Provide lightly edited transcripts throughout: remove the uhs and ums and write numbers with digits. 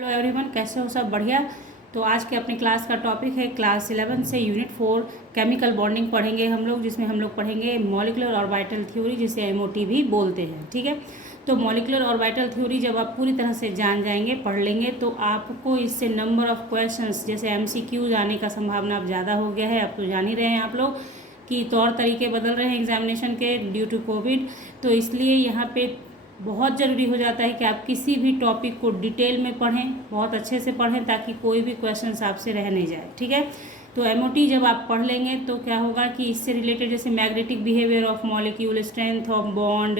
Hello everyone, कैसे हो? सब बढ़िया। तो आज के अपने क्लास का टॉपिक है क्लास 11 से यूनिट 4 केमिकल बॉन्डिंग पढ़ेंगे हम लोग, जिसमें हम लोग पढ़ेंगे मॉलिक्यूलर ऑर्बिटल थ्योरी, जिसे एमओटी भी बोलते हैं। ठीक है, तो मॉलिक्यूलर ऑर्बिटल थ्योरी जब आप पूरी तरह से जान जाएंगे, पढ़ लेंगे, तो आपको इससे नंबर ऑफ क्वेश्चंस जैसे एमसीक्यूज आने का संभावना अब ज़्यादा हो गया है। अब तो जान ही रहे हैं आप लोग कि तौर तरीके बदल रहे हैं एग्जामिनेशन के ड्यू टू कोविड। तो इसलिए यहाँ पे बहुत ज़रूरी हो जाता है कि आप किसी भी टॉपिक को डिटेल में पढ़ें, बहुत अच्छे से पढ़ें, ताकि कोई भी क्वेश्चन आपसे रह नहीं जाए। ठीक है, तो एमओटी जब आप पढ़ लेंगे तो क्या होगा कि इससे रिलेटेड जैसे magnetic behaviour of molecule, strength of bond,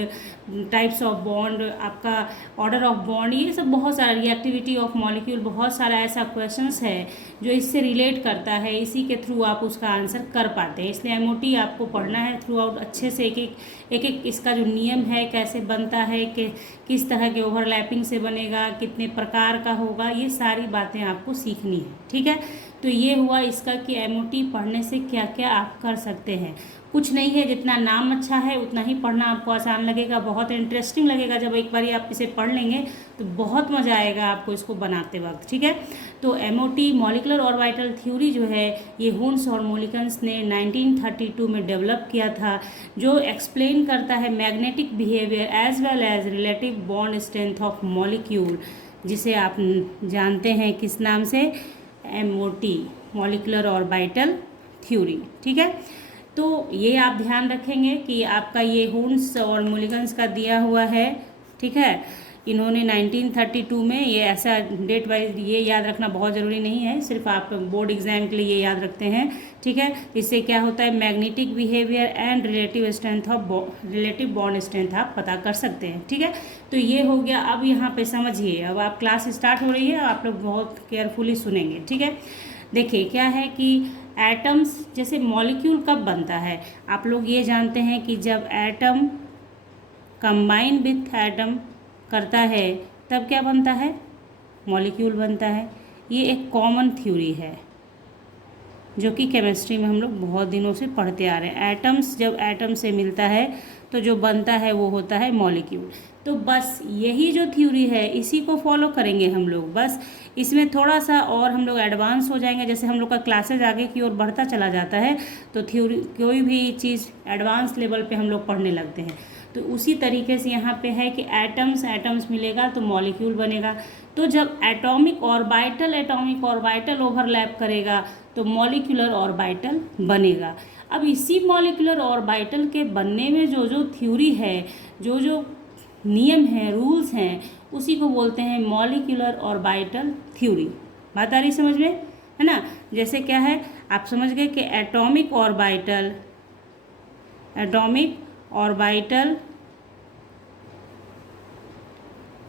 types of bond, आपका ऑर्डर ऑफ बॉन्ड, ये सब बहुत सारा, रिएक्टिविटी ऑफ मॉलिक्यूल, बहुत सारा ऐसा क्वेश्चंस है जो इससे रिलेट करता है। इसी के थ्रू आप उसका आंसर कर पाते हैं। इसलिए एमओटी आपको पढ़ना है थ्रू आउट अच्छे से। एक एक इसका जो नियम है, कैसे बनता है, कि किस तरह के ओवरलैपिंग से बनेगा, कितने प्रकार का होगा, ये सारी बातें आपको सीखनी है। ठीक है, तो ये हुआ इसका कि एमओटी पढ़ने से क्या क्या आप कर सकते हैं। कुछ नहीं है, जितना नाम अच्छा है उतना ही पढ़ना आपको आसान लगेगा, बहुत इंटरेस्टिंग लगेगा। जब एक बार आप इसे पढ़ लेंगे तो बहुत मज़ा आएगा आपको इसको बनाते वक्त। ठीक है, तो एमओटी मॉलिक्यूलर ऑर्बिटल थ्योरी जो है, ये हुन्स और मोलिकन्स ने 1932 में डेवलप किया था, जो एक्सप्लेन करता है magnetic behaviour as well as relative bond strength of molecule, जिसे आप जानते हैं किस नाम से, एमओटी, मॉलिक्यूलर ऑर्बिटल थ्योरी। ठीक है, तो ये आप ध्यान रखेंगे कि आपका ये हुन्स और मोलिकन्स का दिया हुआ है। ठीक है, इन्होंने 1932 में, ये ऐसा डेट वाइज ये याद रखना बहुत ज़रूरी नहीं है, सिर्फ आप बोर्ड एग्जाम के लिए ये याद रखते हैं। ठीक है, इससे क्या होता है, magnetic behaviour and relative bond strength आप पता कर सकते हैं। ठीक है, तो ये हो गया। अब यहाँ पे समझिए, अब आप क्लास स्टार्ट हो रही है, आप लोग बहुत केयरफुली सुनेंगे। ठीक है, देखिए क्या है कि एटम्स, जैसे मॉलिक्यूल कब बनता है, आप लोग ये जानते हैं कि जब एटम कंबाइन विथ एटम करता है तब क्या बनता है, मॉलिक्यूल बनता है। ये एक कॉमन थ्योरी है जो कि केमिस्ट्री में हम लोग बहुत दिनों से पढ़ते आ रहे हैं। एटम्स जब एटम से मिलता है तो जो बनता है वो होता है मॉलिक्यूल। तो बस यही जो थ्योरी है, इसी को फॉलो करेंगे हम लोग। बस इसमें थोड़ा सा और हम लोग एडवांस हो जाएंगे, जैसे हम लोग का क्लासेज आगे की ओर बढ़ता चला जाता है तो थ्योरी, कोई भी चीज़ एडवांस लेवल पे हम लोग पढ़ने लगते हैं। तो उसी तरीके से यहाँ पे है कि एटम्स मिलेगा तो मॉलिक्यूल बनेगा। तो जब एटॉमिक ऑर्बिटल ओवरलैप करेगा तो मॉलिक्यूलर ऑर्बिटल बनेगा। अब इसी मॉलिक्यूलर ऑर्बिटल के बनने में जो जो थ्योरी है, जो जो नियम हैं, रूल्स हैं, उसी को बोलते हैं मॉलिक्यूलर ऑर्बिटल थ्योरी। बात आ रही समझ में, है ना? जैसे क्या है, आप समझ गए कि atomic orbital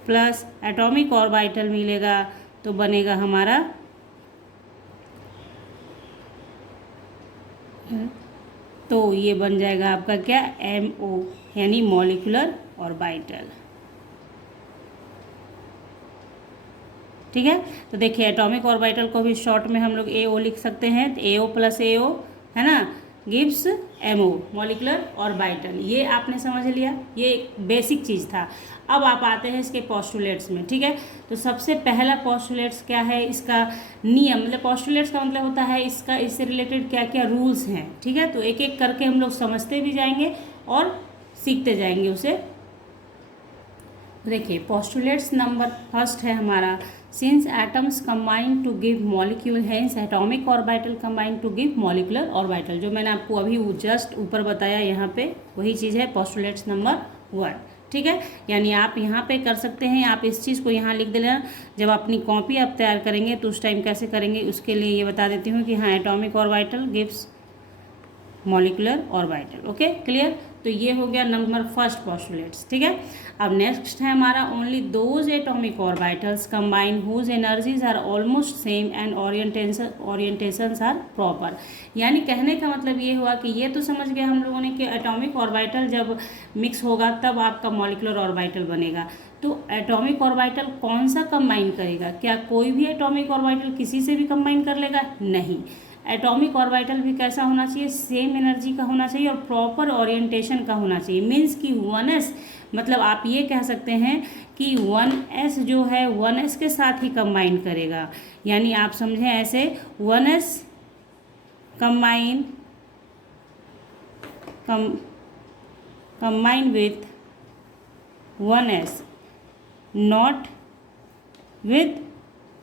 plus atomic orbital मिलेगा तो बनेगा हमारा, तो ये बन जाएगा आपका क्या, MO, यानी मॉलिक्यूलर ऑर्बिटल। ठीक है, तो देखिए एटॉमिक ऑर्बिटल को भी शॉर्ट में हम लोग AO लिख सकते हैं, तो AO प्लस AO, है ना, गिव्स MO, मॉलिक्यूलर ऑर्बिटल। ये आपने समझ लिया, ये एक बेसिक चीज़ था। अब आप आते हैं इसके पोस्टुलेट्स में। ठीक है, तो सबसे पहला पोस्टुलेट्स क्या है, इसका नियम, मतलब पोस्टुलेट्स का मतलब होता है इसका, इससे रिलेटेड क्या क्या रूल्स हैं। ठीक है, तो एक एक करके हम लोग समझते भी जाएंगे और सीखते जाएंगे उसे। देखिए पोस्टुलेट्स नंबर फर्स्ट है हमारा, since atoms combine to give molecule, hence atomic orbital combine to give molecular orbital. जो मैंने आपको अभी जस्ट ऊपर बताया यहाँ पे, वही चीज़ है पोस्टुलेट्स नंबर 1। ठीक है, यानी आप यहाँ पे कर सकते हैं, आप इस चीज़ को यहाँ लिख देना। जब अपनी कॉपी आप तैयार करेंगे तो उस टाइम कैसे करेंगे, उसके लिए ये बता देती हूँ कि हाँ, atomic orbital gives molecular orbital. Okay, clear? तो ये हो गया नंबर फर्स्ट पोस्टुलेट्स। ठीक है, अब नेक्स्ट है हमारा, only those atomic orbitals combine whose energies are almost same and orientations are proper. यानी कहने का मतलब ये हुआ कि ये तो समझ गए हम लोगों ने कि एटॉमिक ऑर्बिटल जब मिक्स होगा तब आपका मॉलिक्यूलर ऑर्बिटल बनेगा। तो एटॉमिक ऑर्बिटल कौन सा कंबाइन करेगा? क्या कोई भी एटॉमिक ऑर्बिटल किसी से भी कंबाइन कर लेगा? नहीं। एटॉमिक ऑर्बिटल भी कैसा होना चाहिए, सेम एनर्जी का होना चाहिए और प्रॉपर ओरिएंटेशन का होना चाहिए। मीन्स कि 1s, मतलब आप ये कह सकते हैं कि 1s जो है 1s के साथ ही कंबाइन करेगा, यानी आप समझें ऐसे 1s combine with 1s not with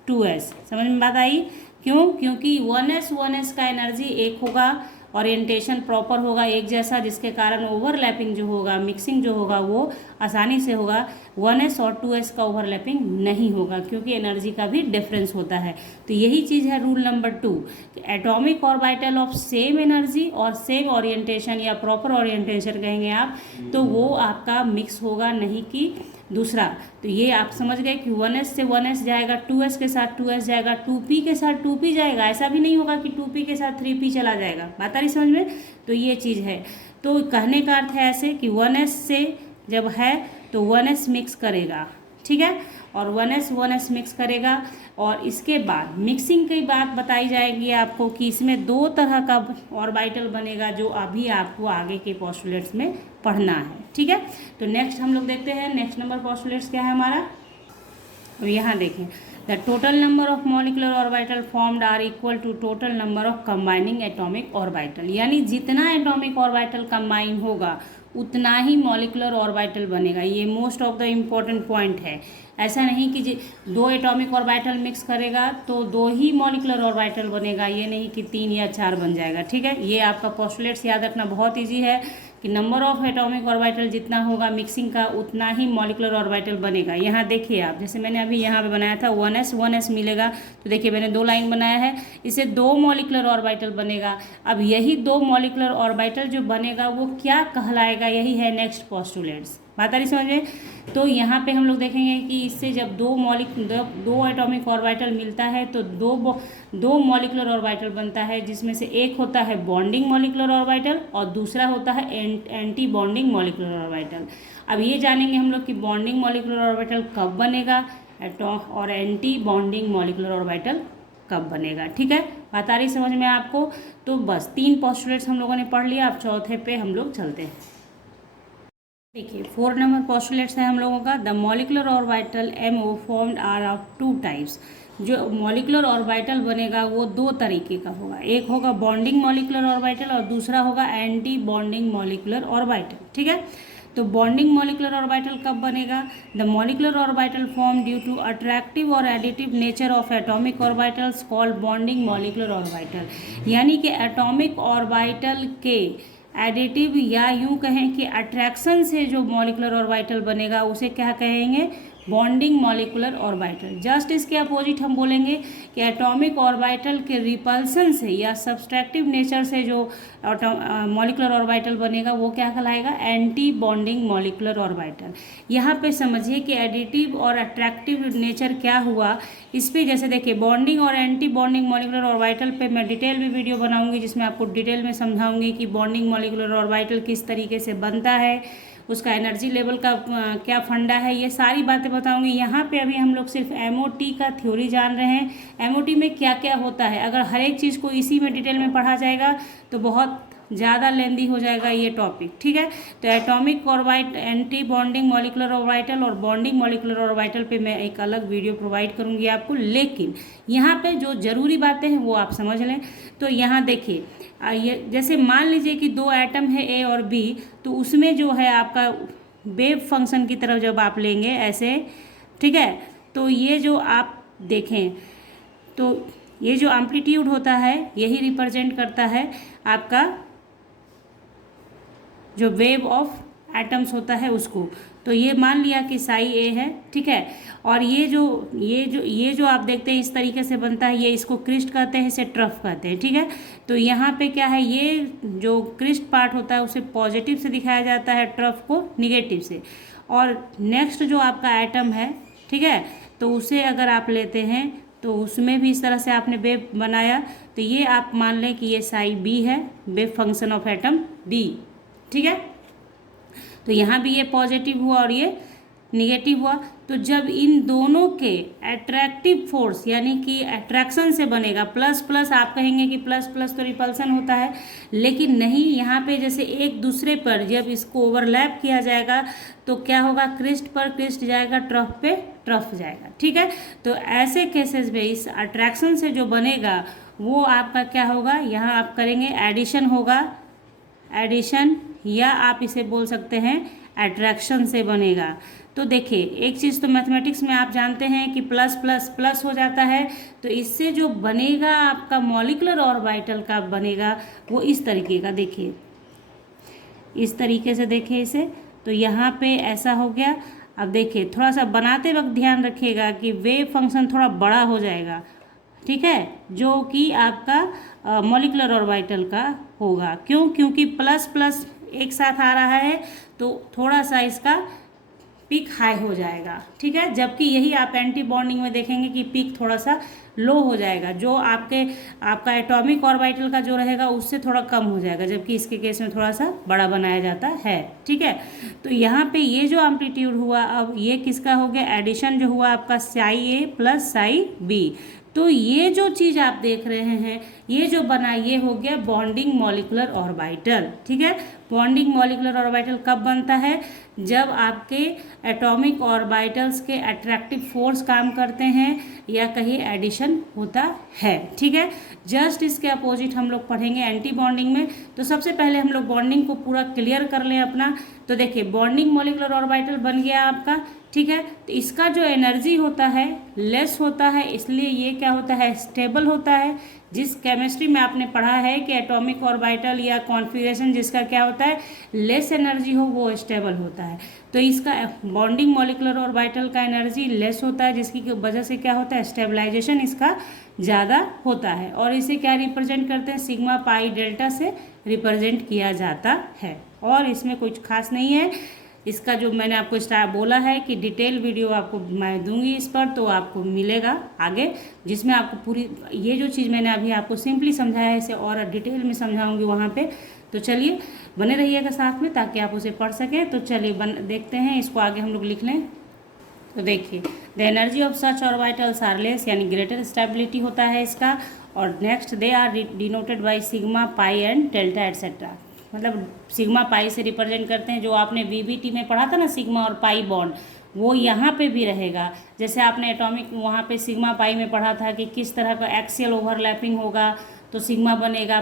2s। समझ में बात आई? क्यों? क्योंकि 1s का एनर्जी एक होगा, ओरिएंटेशन प्रॉपर होगा एक जैसा, जिसके कारण ओवरलैपिंग जो होगा, मिक्सिंग जो होगा वो आसानी से होगा। 1s और 2s का ओवरलैपिंग नहीं होगा क्योंकि एनर्जी का भी डिफरेंस होता है। तो यही चीज़ है rule number 2, atomic orbital of same energy और सेम ओरिएंटेशन या प्रॉपर ओरिएंटेशन कहेंगे आप, तो वो आपका मिक्स होगा, नहीं कि दूसरा। तो ये आप समझ गए कि 1s से 1s जाएगा, 2s के साथ 2s जाएगा, 2p के साथ 2p जाएगा। ऐसा भी नहीं होगा कि 2p के साथ 3p चला जाएगा। बात आ रही समझ में? तो ये चीज़ है। तो कहने का अर्थ है ऐसे कि 1s से जब है तो 1s मिक्स करेगा, ठीक है, और 1s मिक्स करेगा। और इसके बाद मिक्सिंग की बात बताई जाएगी आपको कि इसमें 2 तरह का ऑर्बिटल बनेगा, जो अभी आपको आगे के पोस्टुलेट्स में पढ़ना है, ठीक है। तो नेक्स्ट हम लोग देखते हैं, नेक्स्ट नंबर पोस्टुलेट्स क्या है हमारा। और यहाँ देखें, the total number of molecular orbital formed are equal to total number of combining atomic orbital, यानी जितना एटॉमिक ऑर्बिटल कंबाइन होगा उतना ही मॉलिकुलर ऑर्बिटल बनेगा। ये most of the important point है। ऐसा नहीं कि 2 एटॉमिक ऑर्बिटल मिक्स करेगा तो 2 ही मॉलिकुलर ऑर्बिटल बनेगा, ये नहीं कि 3 या 4 बन जाएगा, ठीक है। ये आपका पोस्टुलेट्स याद रखना बहुत ईजी है कि नंबर ऑफ एटॉमिक ऑर्बिटल जितना होगा मिक्सिंग का उतना ही मॉलिकुलर ऑर्बिटल बनेगा। यहाँ देखिए आप, जैसे मैंने अभी यहाँ पे बनाया था 1s मिलेगा, तो देखिए मैंने 2 लाइन बनाया है, इससे 2 मॉलिकुलर ऑर्बिटल बनेगा। अब यही 2 मॉलिकुलर ऑर्बिटल जो बनेगा वो क्या कहलाएगा, यही है नेक्स्ट पोस्टुलेट्स। बात आ रही समझ में? तो यहाँ पे हम लोग देखेंगे कि इससे जब 2 एटॉमिक ऑर्बिटल मिलता है तो 2 मॉलिकुलर ऑर्बिटल बनता है, जिसमें से एक होता है बॉन्डिंग मॉलिकुलर ऑर्बिटल और दूसरा होता है एंटी बॉन्डिंग मॉलिकुलर ऑर्बिटल। अब ये जानेंगे हम लोग कि बॉन्डिंग मॉलिकुलर ऑर्बिटल कब बनेगा और एंटी बॉन्डिंग मॉलिकुलर ऑर्बिटल कब बनेगा, ठीक है। बात आ रही समझ में आपको? तो बस 3 पोस्टुलेट्स हम लोगों ने पढ़ लिया। अब चौथे पे हम लोग चलते हैं। देखिए 4 नंबर पोस्टुलेट्स है हम लोगों का, the molecular orbital MO formed are of 2 types. जो मॉलिकुलर ऑर्बिटल बनेगा वो 2 तरीके का होगा, एक होगा बॉन्डिंग मॉलिकुलर ऑर्बिटल और दूसरा होगा एंटी बॉन्डिंग मॉलिकुलर ऑर्बिटल, ठीक है। तो बॉन्डिंग मॉलिकुलर ऑर्बिटल कब बनेगा? The molecular orbital form due to attractive और additive nature of atomic orbitals called bonding molecular orbital, यानी कि एटॉमिक ऑर्बिटल के एडिटिव या यूं कहें कि अट्रैक्शन से जो मॉलिकुलर ऑर्बिटल बनेगा उसे क्या कहेंगे? Bonding molecular orbital. जस्ट इसके अपोजिट हम बोलेंगे कि एटॉमिक ऑर्बिटल के रिपल्सन से या सब्सट्रैक्टिव नेचर से जो मॉलिकुलर ऑर्बिटल बनेगा वो क्या कहलाएगा? Anti bonding molecular orbital. यहाँ पे समझिए कि एडिटिव और अट्रैक्टिव नेचर क्या हुआ, इस पर जैसे देखिए बॉन्डिंग और एंटी बॉन्डिंग मॉलिकुलर ऑर्बिटल पे मैं डिटेल में वीडियो बनाऊंगी, जिसमें आपको डिटेल में समझाऊंगी कि बॉन्डिंग मॉलिकुलर ऑर्बिटल किस तरीके से बनता है, उसका एनर्जी लेवल का क्या फंडा है, ये सारी बातें बताऊंगी। यहाँ पे अभी हम लोग सिर्फ MOT का थ्योरी जान रहे हैं, MOT में क्या क्या होता है। अगर हर एक चीज़ को इसी में डिटेल में पढ़ा जाएगा तो बहुत ज़्यादा लेंदी हो जाएगा ये टॉपिक, ठीक है। तो atomic orbital, anti bonding molecular orbital और बॉन्डिंग मॉलिकुलर ऑर्बिटल पे मैं एक अलग वीडियो प्रोवाइड करूँगी आपको, लेकिन यहाँ पे जो ज़रूरी बातें हैं वो आप समझ लें। तो यहाँ देखिए ये जैसे मान लीजिए कि 2 एटम है A और B, तो उसमें जो है आपका वेव फंक्शन की तरफ जब आप लेंगे ऐसे, ठीक है, तो ये जो आप देखें तो ये जो एम्पलीट्यूड होता है यही रिप्रेजेंट करता है आपका जो वेव ऑफ एटम्स होता है उसको। तो ये मान लिया कि साई A है, ठीक है, और ये जो आप देखते हैं इस तरीके से बनता है, ये इसको क्रिस्ट कहते हैं, इसे ट्रफ कहते हैं, ठीक है। तो यहाँ पे क्या है, ये जो क्रिस्ट पार्ट होता है उसे पॉजिटिव से दिखाया जाता है, ट्रफ को निगेटिव से। और नेक्स्ट जो आपका एटम है, ठीक है, तो उसे अगर आप लेते हैं तो उसमें भी इस तरह से आपने वेव बनाया, तो ये आप मान लें कि ये साई B है, wave function of atom B, ठीक है। तो यहाँ भी ये पॉजिटिव हुआ और ये निगेटिव हुआ। तो जब इन दोनों के अट्रैक्टिव फोर्स यानी कि अट्रैक्शन से बनेगा, प्लस प्लस आप कहेंगे कि प्लस प्लस तो रिपल्सन होता है, लेकिन नहीं, यहाँ पे जैसे एक दूसरे पर जब इसको ओवरलैप किया जाएगा तो क्या होगा, क्रिस्ट पर क्रिस्ट जाएगा, ट्रफ पे ट्रफ जाएगा। ठीक है, तो ऐसे केसेस में इस अट्रैक्शन से जो बनेगा वो आपका क्या होगा, यहाँ आप करेंगे एडिशन होगा, एडिशन, या आप इसे बोल सकते हैं अट्रैक्शन से बनेगा। तो देखिए एक चीज़ तो मैथमेटिक्स में आप जानते हैं कि प्लस प्लस प्लस हो जाता है, तो इससे जो बनेगा आपका मॉलिक्यूलर ऑर्बिटल का बनेगा वो इस तरीके का, देखिए इस तरीके से, देखिए इसे, तो यहाँ पे ऐसा हो गया। अब देखिए थोड़ा सा बनाते वक्त ध्यान रखिएगा कि वेव फंक्शन थोड़ा बड़ा हो जाएगा, ठीक है, जो कि आपका मॉलिक्यूलर ऑर्बिटल का होगा। क्यों? क्योंकि प्लस प्लस एक साथ आ रहा है तो थोड़ा सा इसका पिक हाई हो जाएगा। ठीक है, जबकि यही आप एंटी बॉन्डिंग में देखेंगे कि पिक थोड़ा सा लो हो जाएगा, जो आपका एटॉमिक ऑर्बिटल का जो रहेगा उससे थोड़ा कम हो जाएगा, जबकि इसके केस में थोड़ा सा बड़ा बनाया जाता है। ठीक है, तो यहाँ पे ये जो एम्पलीट्यूड हुआ, अब ये किसका हो गया, एडिशन जो हुआ आपका साई ए प्लस साई बी। तो ये जो चीज़ आप देख रहे हैं, ये जो बना, ये हो गया बॉन्डिंग मॉलिक्यूलर ऑर्बिटल। ठीक है, बॉन्डिंग मॉलिक्यूलर ऑर्बिटल कब बनता है, जब आपके एटॉमिक ऑर्बिटल्स के अट्रैक्टिव फोर्स काम करते हैं या कहीं एडिशन होता है। ठीक है, जस्ट इसके अपोजिट हम लोग पढ़ेंगे एंटी बॉन्डिंग में। तो सबसे पहले हम लोग बॉन्डिंग को पूरा क्लियर कर लें अपना। तो देखिए बॉन्डिंग मॉलिक्यूलर ऑर्बिटल बन गया आपका। ठीक है, तो इसका जो एनर्जी होता है लेस होता है, इसलिए ये क्या होता है, स्टेबल होता है। जिस केमिस्ट्री में आपने पढ़ा है कि एटॉमिक ऑर्बिटल या कॉन्फिगरेशन जिसका क्या होता है, लेस एनर्जी हो वो स्टेबल होता है। तो इसका बॉन्डिंग मॉलिक्यूलर ऑर्बिटल का एनर्जी लेस होता है, जिसकी वजह से क्या होता है, स्टेबलाइजेशन इसका ज़्यादा होता है। और इसे क्या रिप्रेजेंट करते हैं, सिग्मा पाई डेल्टा से रिप्रेजेंट किया जाता है। और इसमें कुछ खास नहीं है। इसका जो मैंने आपको बोला है कि डिटेल वीडियो आपको मैं दूंगी इस पर, तो आपको मिलेगा आगे, जिसमें आपको पूरी ये जो चीज़ मैंने अभी आपको सिंपली समझाया है इसे और डिटेल में समझाऊंगी वहाँ पे। तो चलिए बने रहिएगा साथ में ताकि आप उसे पढ़ सकें। तो चलिए देखते हैं, इसको आगे हम लोग लिख लें। तो देखिए the energy of such orbitals are less, यानी ग्रेटर स्टेबिलिटी होता है इसका। और next they are denoted by sigma pi and delta etcetera, मतलब सिग्मा पाई से रिप्रेजेंट करते हैं। जो आपने वीबीटी में पढ़ा था ना सिग्मा और पाई बॉन्ड, वो यहाँ पे भी रहेगा। जैसे आपने एटॉमिक वहाँ पे सिग्मा पाई में पढ़ा था कि किस तरह का एक्सियल ओवरलैपिंग होगा तो सिग्मा बनेगा।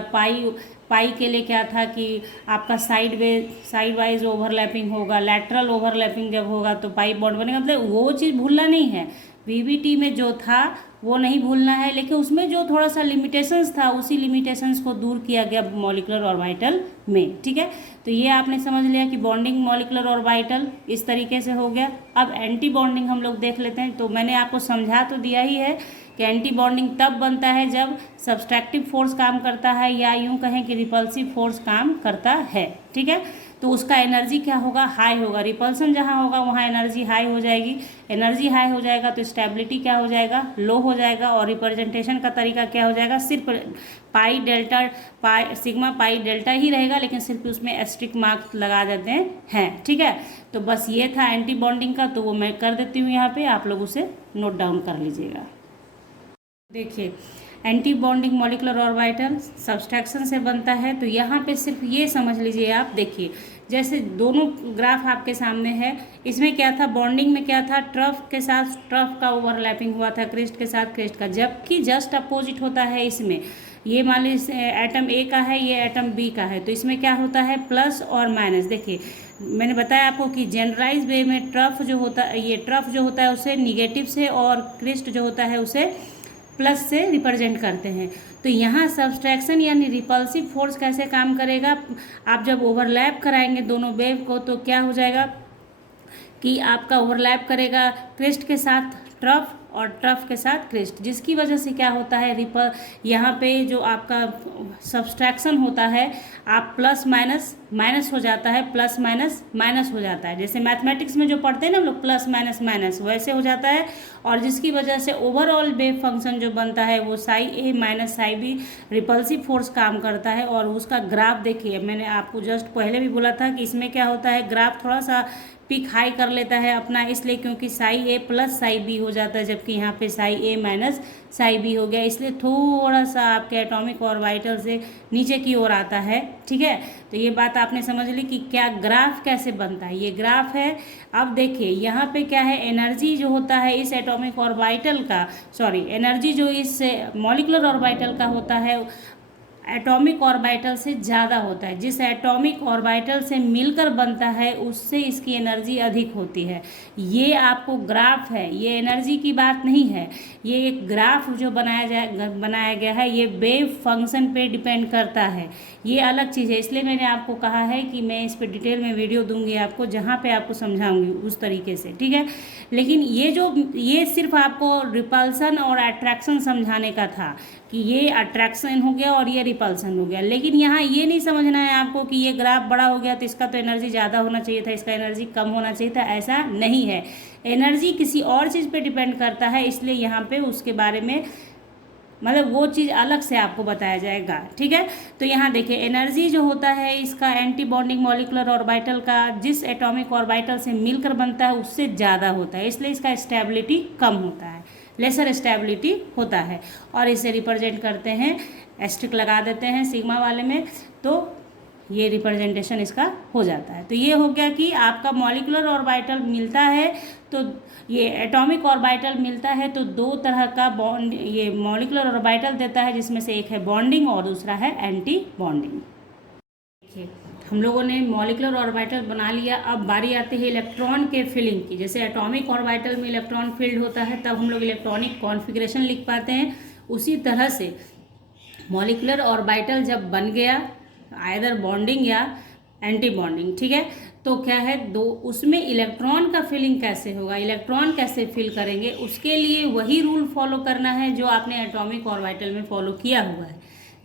पाई के लिए क्या था कि आपका साइड वाइज ओवरलैपिंग होगा, लैटरल ओवरलैपिंग जब होगा तो पाई बॉन्ड बनेगा। मतलब वो चीज़ भूलना नहीं है, वीबीटी में जो था वो नहीं भूलना है, लेकिन उसमें जो थोड़ा सा लिमिटेशंस था उसी लिमिटेशंस को दूर किया गया मॉलिक्यूलर ऑर्बिटल में। ठीक है, तो ये आपने समझ लिया कि बॉन्डिंग मॉलिक्यूलर ऑर्बिटल इस तरीके से हो गया। अब एंटी बॉन्डिंग हम लोग देख लेते हैं। तो मैंने आपको समझा तो दिया ही है कि एंटी बॉन्डिंग तब बनता है जब सब्सट्रैक्टिव फोर्स काम करता है, या यूँ कहें कि रिपल्सिव फोर्स काम करता है। ठीक है, तो उसका एनर्जी क्या होगा, हाई होगा। रिपल्सन जहाँ होगा वहाँ एनर्जी हाई हो जाएगी। एनर्जी हाई हो जाएगा तो स्टेबिलिटी क्या हो जाएगा, लो हो जाएगा। और रिप्रेजेंटेशन का तरीका क्या हो जाएगा, सिर्फ pi delta sigma pi delta ही रहेगा, लेकिन सिर्फ उसमें एस्ट्रिक मार्क लगा देते हैं। ठीक है, तो बस ये था एंटी बॉन्डिंग का, तो वो मैं कर देती हूँ यहाँ पे, आप लोग उसे नोट डाउन कर लीजिएगा। देखिए anti bonding molecular orbital subtraction से बनता है। तो यहाँ पे सिर्फ ये समझ लीजिए आप, देखिए जैसे दोनों ग्राफ आपके सामने है, इसमें क्या था, बॉन्डिंग में क्या था, ट्रफ के साथ ट्रफ का ओवरलैपिंग हुआ था, क्रिस्ट के साथ क्रिस्ट का, जबकि जस्ट अपोजिट होता है इसमें। ये मान लीजिए एटम ए का है, ये एटम बी का है, तो इसमें क्या होता है, प्लस और माइनस। देखिए मैंने बताया आपको कि जनरलाइज वे में ट्रफ जो होता है, ये ट्रफ जो होता है उसे निगेटिव से, और क्रिस्ट जो होता है उसे प्लस से रिप्रेजेंट करते हैं। तो यहाँ सब्सट्रैक्शन यानी रिपल्सिव फोर्स कैसे काम करेगा, आप जब ओवरलैप कराएंगे दोनों वेव को तो क्या हो जाएगा कि आपका ओवरलैप करेगा क्रिस्ट के साथ ट्रफ और ट्रफ के साथ क्रिस्ट, जिसकी वजह से क्या होता है, यहाँ पे जो आपका सब्सट्रैक्शन होता है आप प्लस माइनस माइनस हो जाता है, प्लस माइनस माइनस हो जाता है। जैसे मैथमेटिक्स में जो पढ़ते हैं ना हम लोग प्लस माइनस माइनस, वैसे हो जाता है। और जिसकी वजह से ओवरऑल वेव फंक्शन जो बनता है वो psi A minus psi B repulsive force काम करता है। और उसका ग्राफ देखिए, मैंने आपको जस्ट पहले भी बोला था कि इसमें क्या होता है, ग्राफ थोड़ा सा पिक हाई कर लेता है अपना, इसलिए क्योंकि साई ए प्लस साई बी हो जाता है, जबकि यहाँ पे Sai A minus psi B हो गया, इसलिए थोड़ा सा आपके एटॉमिक ऑर्बिटल से नीचे की ओर आता है। ठीक है, तो ये बात आपने समझ ली कि क्या ग्राफ कैसे बनता है। ये ग्राफ है। अब देखिए यहाँ पे क्या है, एनर्जी जो होता है इस एटॉमिक ऑर्बिटल का, सॉरी एनर्जी जो इस मॉलिक्यूलर ऑर्बिटल का होता है एटॉमिक ऑर्बिटल से ज़्यादा होता है। जिस एटॉमिक ऑर्बिटल से मिलकर बनता है उससे इसकी एनर्जी अधिक होती है। ये आपको ग्राफ है, ये एनर्जी की बात नहीं है, ये एक ग्राफ जो बनाया गया है, ये वेव फंक्शन पे डिपेंड करता है, ये अलग चीज़ है। इसलिए मैंने आपको कहा है कि मैं इस पर डिटेल में वीडियो दूंगी आपको, जहाँ पे आपको समझाऊंगी उस तरीके से। ठीक है, लेकिन ये सिर्फ आपको रिपल्सन और अट्रैक्शन समझाने का था कि ये अट्रैक्शन हो गया और ये रिपल्सन हो गया, लेकिन यहाँ ये नहीं समझना है आपको कि ये ग्राफ बड़ा हो गया तो इसका तो एनर्जी ज़्यादा होना चाहिए था, इसका एनर्जी कम होना चाहिए था, ऐसा नहीं है। एनर्जी किसी और चीज़ पे डिपेंड करता है, इसलिए यहाँ पे उसके बारे में मतलब वो चीज़ अलग से आपको बताया जाएगा। ठीक है, तो यहाँ देखिए एनर्जी जो होता है इसका एंटी बॉन्डिंग मॉलिक्यूलर ऑर्बिटल का जिस एटॉमिक ऑर्बिटल से मिलकर बनता है उससे ज़्यादा होता है, इसलिए इसका स्टेबिलिटी कम होता है, लेसर स्टेबिलिटी होता है। और इसे रिप्रेजेंट करते हैं, एस्ट्रिक लगा देते हैं सिग्मा वाले में, तो ये रिप्रेजेंटेशन इसका हो जाता है। तो ये हो गया कि आपका मॉलिक्यूलर ऑर्बिटल मिलता है, तो ये एटॉमिक ऑर्बिटल मिलता है तो दो तरह का बॉन्ड ये मॉलिक्यूलर ऑर्बिटल देता है, जिसमें से एक है बॉन्डिंग और दूसरा है एंटी बॉन्डिंग। देखिए हम लोगों ने मॉलिक्यूलर ऑर्बिटल बना लिया, अब बारी आती है इलेक्ट्रॉन के फिलिंग की। जैसे एटॉमिक ऑर्बिटल में इलेक्ट्रॉन फील्ड होता है तब हम लोग इलेक्ट्रॉनिक कॉन्फ़िगरेशन लिख पाते हैं, उसी तरह से मॉलिक्यूलर ऑर्बिटल जब बन गया आइदर बॉन्डिंग या एंटी बॉन्डिंग, ठीक है, तो क्या है दो उसमें इलेक्ट्रॉन का फिलिंग कैसे होगा, इलेक्ट्रॉन कैसे फिल करेंगे, उसके लिए वही रूल फॉलो करना है जो आपने एटॉमिक ऑर्बिटल में फॉलो किया हुआ है।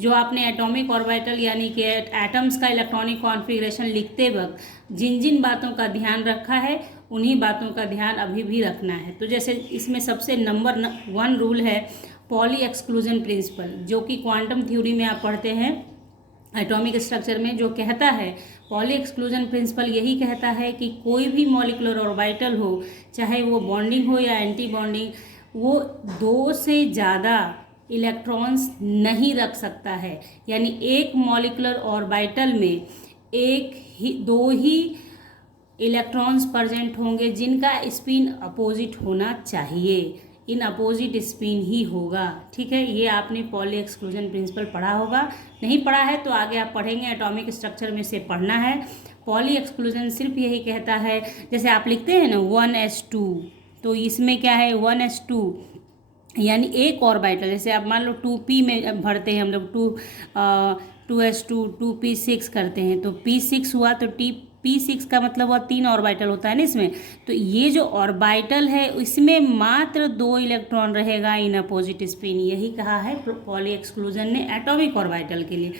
जो आपने एटॉमिक ऑर्बिटल यानी कि एटम्स का इलेक्ट्रॉनिक कॉन्फ़िगरेशन लिखते वक्त जिन जिन बातों का ध्यान रखा है उन्हीं बातों का ध्यान अभी भी रखना है। तो जैसे इसमें सबसे नंबर 1 रूल है पॉली एक्सक्लूजन प्रिंसिपल, जो कि क्वांटम थ्योरी में आप पढ़ते हैं एटॉमिक स्ट्रक्चर में, जो कहता है पॉली एक्सक्लूजन प्रिंसिपल यही कहता है कि कोई भी मॉलिक्यूलर ऑर्बिटल हो, चाहे वो बॉन्डिंग हो या एंटी बॉन्डिंग, वो 2 से ज़्यादा इलेक्ट्रॉन्स नहीं रख सकता है। यानी एक मॉलिक्यूलर ऑर्बिटल में दो ही इलेक्ट्रॉन्स प्रेजेंट होंगे जिनका स्पिन अपोजिट होना चाहिए, इन अपोजिट स्पिन ही होगा। ठीक है, ये आपने पॉली एक्सक्लूजन प्रिंसिपल पढ़ा होगा, नहीं पढ़ा है तो आगे आप पढ़ेंगे, एटॉमिक स्ट्रक्चर में से पढ़ना है। पॉली एक्सक्लूजन सिर्फ यही कहता है, जैसे आप लिखते हैं ना 1s2, तो इसमें क्या है 1s2 यानी एक ऑर्बिटल, जैसे आप मान लो 2p में भरते हैं हम लोग 2s2 2p6 करते हैं, तो p6 हुआ तो p6 का मतलब हुआ 3 ऑर्बिटल होता है ना इसमें। तो ये जो ऑर्बिटल है इसमें मात्र 2 इलेक्ट्रॉन रहेगा इन अपोजिट स्पिन, यही कहा है पॉली एक्सक्लूजन ने एटॉमिक ऑर्बिटल के लिए।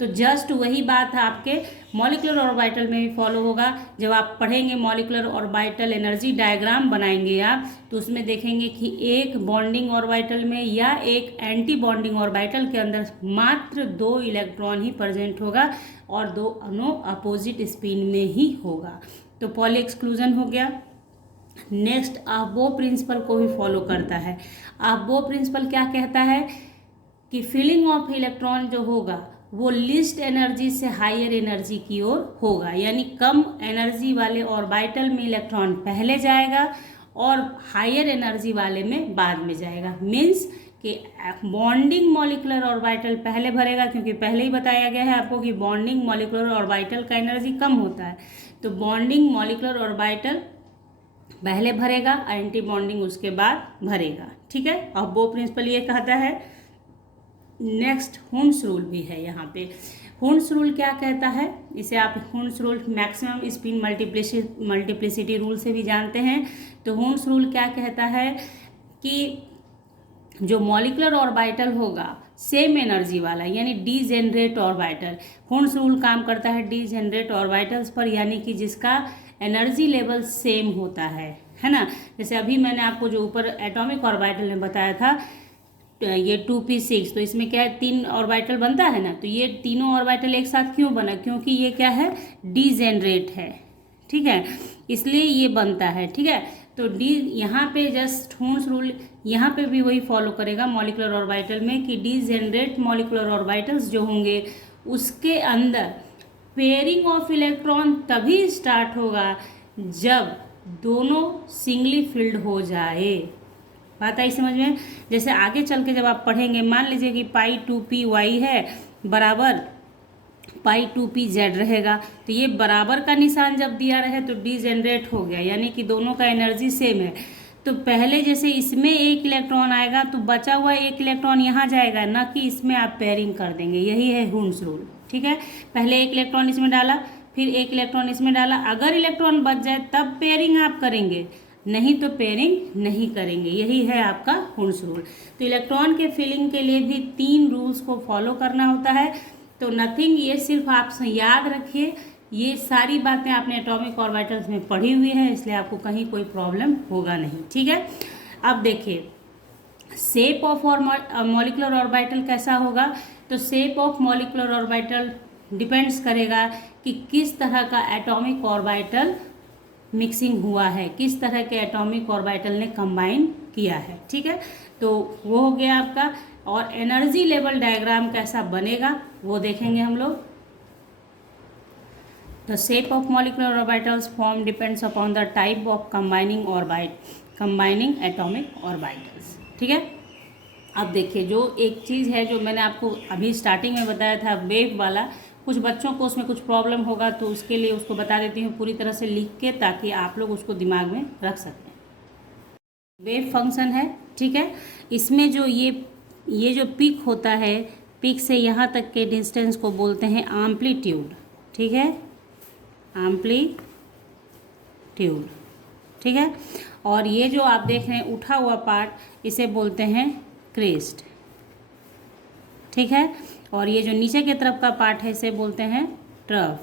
तो जस्ट वही बात है आपके मॉलिक्यूलर ऑर्बिटल में भी फॉलो होगा। जब आप पढ़ेंगे मॉलिक्यूलर ऑर्बिटल एनर्जी डायग्राम बनाएंगे आप, तो उसमें देखेंगे कि एक बॉन्डिंग ऑर्बिटल में या एक एंटी बॉन्डिंग ऑर्बिटल के अंदर मात्र 2 इलेक्ट्रॉन ही प्रेजेंट होगा और दोनों अपोजिट स्पिन में ही होगा। तो पॉली एक्सक्लूजन हो गया। नेक्स्ट अबो प्रिंसिपल को भी फॉलो करता है। अबो प्रिंसिपल क्या कहता है कि फिलिंग ऑफ इलेक्ट्रॉन जो होगा वो लिस्ट एनर्जी से हायर एनर्जी की ओर होगा, यानी कम एनर्जी वाले ऑर्बिटल में इलेक्ट्रॉन पहले जाएगा और हायर एनर्जी वाले में बाद में जाएगा। मीन्स कि बॉन्डिंग मॉलिक्यूलर ऑर्बिटल पहले भरेगा, क्योंकि पहले ही बताया गया है आपको कि बॉन्डिंग मॉलिक्यूलर ऑर्बिटल का एनर्जी कम होता है, तो बॉन्डिंग मॉलिक्यूलर ऑर्बिटल पहले भरेगा, एंटी बॉन्डिंग उसके बाद भरेगा। ठीक है, अब वो प्रिंसिपल ये कहता है। नेक्स्ट हुन्स रूल भी है यहाँ पे। हुन्स रूल क्या कहता है, इसे आप Hund's rule maximum spin multiplicity rule से भी जानते हैं। तो हुन्स रूल क्या कहता है कि जो मॉलिक्यूलर ऑर्बिटल होगा सेम एनर्जी वाला, यानी डीजेनरेट ऑर्बिटल, हुन्स रूल काम करता है डीजेनरेट ऑर्बिटल्स पर, यानी कि जिसका एनर्जी लेवल सेम होता है ना। जैसे अभी मैंने आपको जो ऊपर एटॉमिक ऑर्बिटल में बताया था ये 2p6, तो इसमें क्या है 3 ऑर्बिटल बनता है ना, तो ये तीनों ऑर्बिटल एक साथ क्यों बना, क्योंकि ये क्या है डीजेनरेट है। ठीक है, इसलिए ये बनता है। ठीक है, तो डी यहाँ पे जस्ट हुन्स रूल यहाँ पे भी वही फॉलो करेगा मॉलिक्यूलर ऑर्बिटल में कि डीजेनरेट मॉलिक्यूलर ऑर्बिटल्स जो होंगे उसके अंदर पेयरिंग ऑफ इलेक्ट्रॉन तभी स्टार्ट होगा जब दोनों सिंगली फिल्ड हो जाए। बात आई समझ में? जैसे आगे चल के जब आप पढ़ेंगे, मान लीजिए कि पाई 2p वाई है बराबर पाई 2p जेड रहेगा, तो ये बराबर का निशान जब दिया रहे तो डीजेनरेट हो गया, यानी कि दोनों का एनर्जी सेम है। तो पहले जैसे इसमें एक इलेक्ट्रॉन आएगा तो बचा हुआ एक इलेक्ट्रॉन यहाँ जाएगा, ना कि इसमें आप पेयरिंग कर देंगे। यही है हुन्स रूल। ठीक है, पहले एक इलेक्ट्रॉन इसमें डाला, फिर एक इलेक्ट्रॉन इसमें डाला, अगर इलेक्ट्रॉन बच जाए तब पेयरिंग आप करेंगे, नहीं तो पेयरिंग नहीं करेंगे। यही है आपका हुन्स रूल। तो इलेक्ट्रॉन के फिलिंग के लिए भी 3 रूल्स को फॉलो करना होता है। तो नथिंग, ये सिर्फ आप याद रखिए, ये सारी बातें आपने एटॉमिक ऑर्बिटल्स में पढ़ी हुई है, इसलिए आपको कहीं कोई प्रॉब्लम होगा नहीं। ठीक है, अब देखिए शेप ऑफ मॉलिक्यूलर ऑर्बिटल कैसा होगा। तो shape of molecular orbital depends करेगा कि किस तरह का एटॉमिक ऑर्बिटल मिक्सिंग हुआ है, किस तरह के एटॉमिक ऑर्बिटल ने कंबाइन किया है। ठीक है, तो वो हो गया आपका। और एनर्जी लेवल डायग्राम कैसा बनेगा वो देखेंगे हम लोग। The shape of molecular orbitals form depends upon the type of combining atomic orbitals। ठीक है, अब देखिए जो एक चीज़ है जो मैंने आपको अभी स्टार्टिंग में बताया था वेव वाला, कुछ बच्चों को उसमें कुछ प्रॉब्लम होगा तो उसके लिए उसको बता देती हूँ पूरी तरह से लिख के, ताकि आप लोग उसको दिमाग में रख सकें। वेव फंक्शन है, ठीक है, इसमें जो ये जो पिक होता है, पिक से यहाँ तक के डिस्टेंस को बोलते हैं एम्पलीट्यूड। ठीक है, एम्पलीट्यूड। ठीक है, और ये जो आप देख रहे हैं उठा हुआ पार्ट, इसे बोलते हैं क्रेस्ट। ठीक है, और ये जो नीचे की तरफ का पार्ट है इसे बोलते हैं ट्रफ।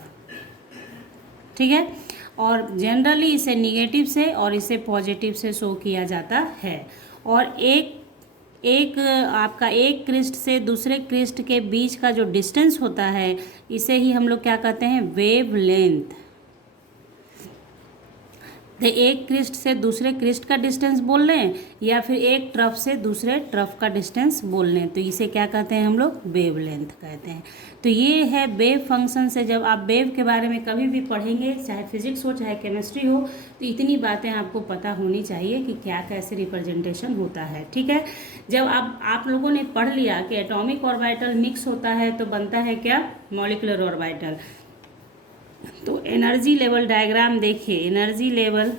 ठीक है, और जनरली इसे निगेटिव से और इसे पॉजिटिव से शो किया जाता है। और एक आपका एक क्रिस्ट से दूसरे क्रिस्ट के बीच का जो डिस्टेंस होता है इसे ही हम लोग क्या कहते हैं, वेव लेंथ। तो एक क्रिस्ट से दूसरे क्रिस्ट का डिस्टेंस बोल लें या फिर एक ट्रफ से दूसरे ट्रफ का डिस्टेंस बोल लें, तो इसे क्या कहते हैं हम लोग, वेव लेंथ कहते हैं। तो ये है वेव फंक्शन से जब आप वेव के बारे में कभी भी पढ़ेंगे, चाहे फिजिक्स हो चाहे केमिस्ट्री हो, तो इतनी बातें आपको पता होनी चाहिए कि क्या कैसे रिप्रेजेंटेशन होता है। ठीक है, जब आप लोगों ने पढ़ लिया कि एटॉमिक ऑर्बिटल मिक्स होता है तो बनता है क्या, मॉलिक्यूलर ऑर्बिटल। तो एनर्जी लेवल डायग्राम देखिए, एनर्जी लेवल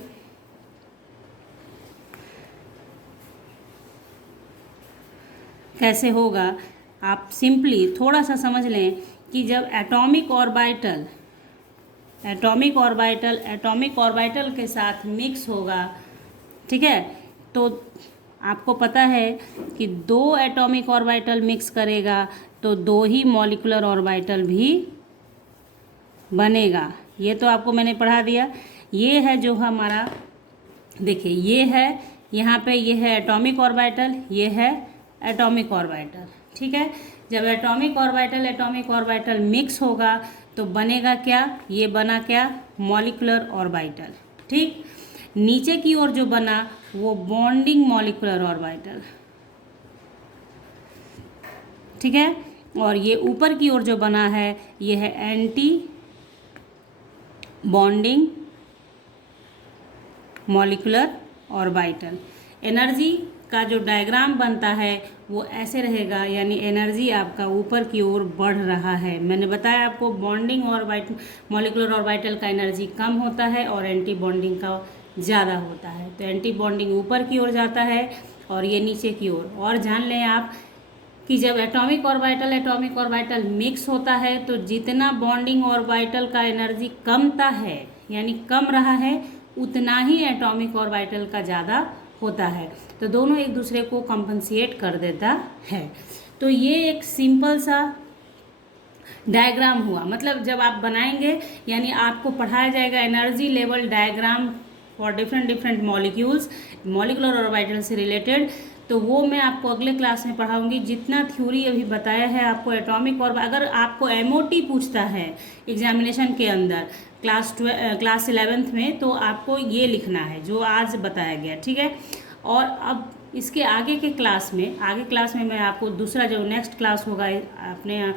कैसे होगा, आप सिंपली थोड़ा सा समझ लें कि जब एटॉमिक ऑर्बिटल के साथ मिक्स होगा, ठीक है, तो आपको पता है कि 2 एटॉमिक ऑर्बिटल मिक्स करेगा तो 2 ही मॉलिक्यूलर ऑर्बिटल भी बनेगा। ये तो आपको मैंने पढ़ा दिया। ये है जो हमारा, देखिए ये है यहाँ पे, ये है एटॉमिक ऑर्बिटल, ये है एटॉमिक ऑर्बिटल। ठीक है, जब एटॉमिक ऑर्बिटल मिक्स होगा तो बनेगा क्या, ये बना क्या, मॉलिक्यूलर ऑर्बिटल। ठीक, नीचे की ओर जो बना वो बॉन्डिंग मॉलिक्यूलर ऑर्बिटल। ठीक है, और ये ऊपर की ओर जो बना है ये है anti bonding molecular orbital. Energy का जो डायग्राम बनता है वो ऐसे रहेगा, यानी एनर्जी आपका ऊपर की ओर बढ़ रहा है। मैंने बताया आपको बॉन्डिंग मॉलिक्यूलर ऑर्बिटल का एनर्जी कम होता है और एंटी बॉन्डिंग का ज़्यादा होता है। तो एंटी बॉन्डिंग ऊपर की ओर जाता है और ये नीचे की ओर। और जान लें आप कि जब एटॉमिक ऑर्बिटल मिक्स होता है तो जितना बॉन्डिंग ऑर्बिटल का एनर्जी कमता है, यानी कम रहा है, उतना ही एटॉमिक ऑर्बिटल का ज़्यादा होता है। तो दोनों एक दूसरे को कंपनसेट कर देता है। तो ये एक सिंपल सा डायग्राम हुआ। मतलब जब आप बनाएंगे, यानी आपको पढ़ाया जाएगा energy level diagram for different molecules, molecular orbital से रिलेटेड, तो वो मैं आपको अगले क्लास में पढ़ाऊंगी। जितना थ्योरी अभी बताया है आपको एटॉमिक, और अगर आपको MOT पूछता है एग्जामिनेशन के अंदर क्लास 11th में, तो आपको ये लिखना है जो आज बताया गया, ठीक है। और अब इसके आगे क्लास में मैं आपको दूसरा जो नेक्स्ट क्लास होगा अपने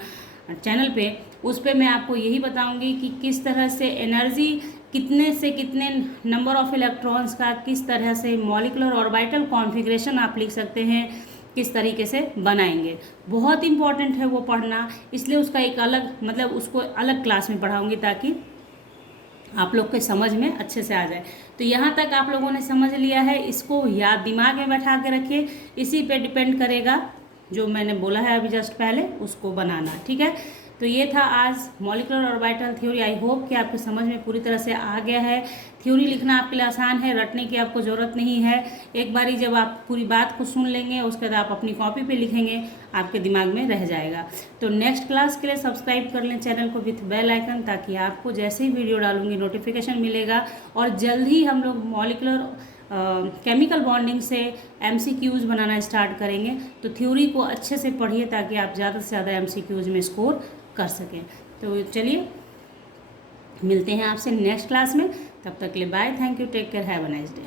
चैनल पे, उस पे मैं आपको यही बताऊंगी कि किस तरह से एनर्जी कितने से कितने नंबर ऑफ इलेक्ट्रॉन्स का किस तरह से मॉलिक्यूलर ऑर्बिटल कॉन्फ़िगरेशन आप लिख सकते हैं, किस तरीके से बनाएंगे। बहुत इंपॉर्टेंट है वो पढ़ना, इसलिए उसका एक अलग उसको अलग क्लास में पढ़ाऊंगी ताकि आप लोग के समझ में अच्छे से आ जाए। तो यहाँ तक आप लोगों ने समझ लिया है, इसको याद दिमाग में बैठा के रखिए, इसी पे डिपेंड करेगा जो मैंने बोला है अभी जस्ट पहले उसको बनाना, ठीक है। तो ये था आज molecular orbital theory. I hope कि आपके समझ में पूरी तरह से आ गया है। थ्योरी लिखना आपके लिए आसान है, रटने की आपको ज़रूरत नहीं है। एक बारी जब आप पूरी बात को सुन लेंगे उसके बाद आप अपनी कॉपी पे लिखेंगे, आपके दिमाग में रह जाएगा। तो नेक्स्ट क्लास के लिए सब्सक्राइब कर लें चैनल को विथ बेल आइकन, ताकि आपको जैसे ही वीडियो डालूंगी नोटिफिकेशन मिलेगा। और जल्द ही हम लोग मॉलिक्यूलर केमिकल बॉन्डिंग से MCQs बनाना स्टार्ट करेंगे। तो थ्योरी को अच्छे से पढ़िए ताकि आप ज़्यादा से ज़्यादा MCQs में स्कोर कर सकें। तो चलिए मिलते हैं आपसे नेक्स्ट क्लास में, तब तक के लिए bye, thank you, take care, have a nice day.